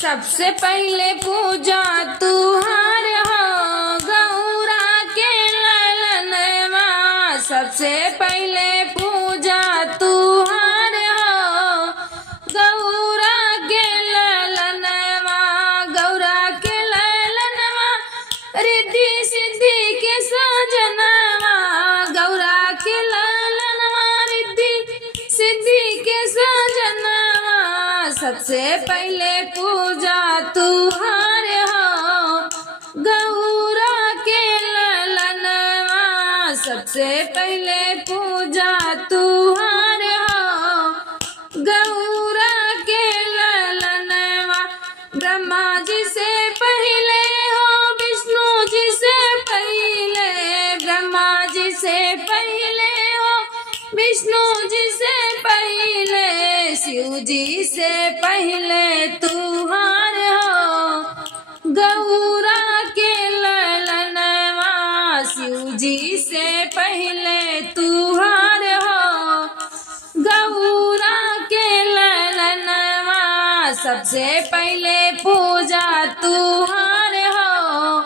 सबसे पहले पूजा तुहार हो गौरा के ललनवा। सबसे पहले पूजा तुहार हो गौरा के ललनवा। गौरा के ललनवा रिद्धि सिद्धि के सजनवा। गौरा के ललनवा रिद्धि सिद्धि के सजनवा। सबसे पहले पूजा तुहार हो गौरा के ललनवा। सबसे पहले पूजा तुहार हो गौरा के ललनवा। ब्रह्मा जी से पहले हो विष्णु जी से पहले। ब्रह्मा जी से पहले हो विष्णु जी से पहले। शिव जी से पहले तुहार हो गौरा के ललनवा। शिव जी से पहले तुहार हो गौरा के ललनवा। सबसे पहले पूजा तुहार हो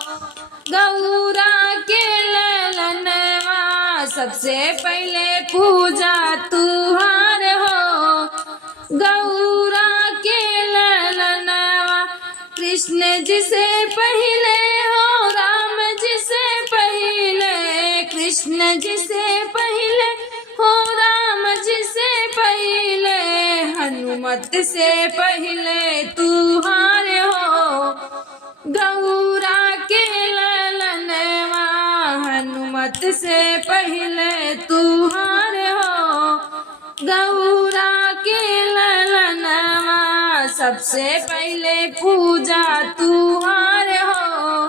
गौरा के ललनवा। सबसे पहले पूजा तुहार हो गौरा के ललनवा। कृष्ण जी से पहले हो राम जी से पहले। कृष्ण जी से पहले हो राम जी से पहले। हनुमत से पहले तुहार हो गौरा के ललनवा। हनुमत से पहले तुहार हो गौरा के ललनवा। सबसे पहले पूजा तुहार हो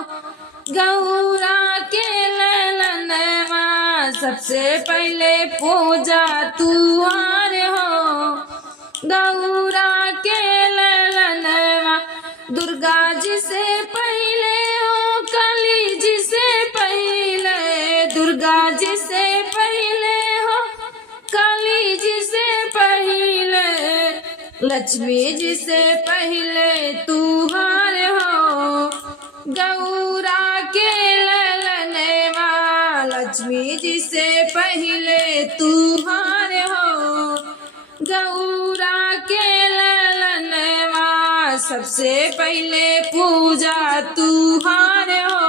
गौरा के ललनवा। सबसे पहले पूजा तुहार हो गौरा के ललनवा। दुर्गा जी से पहले हो काली जी से पहले। दुर्गा जी से पहले हो काली जी से पहले। लक्ष्मी जी से पहले तुहार हो गौरा के ललनवा। लक्ष्मी जी से पहले तुहार हो गौरा के ललनवा। सबसे पहले पूजा तुहार हो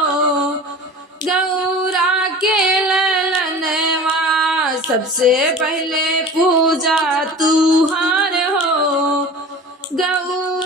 गौरा के ललनवा। सबसे पहले पूजा तुहार हो गौरा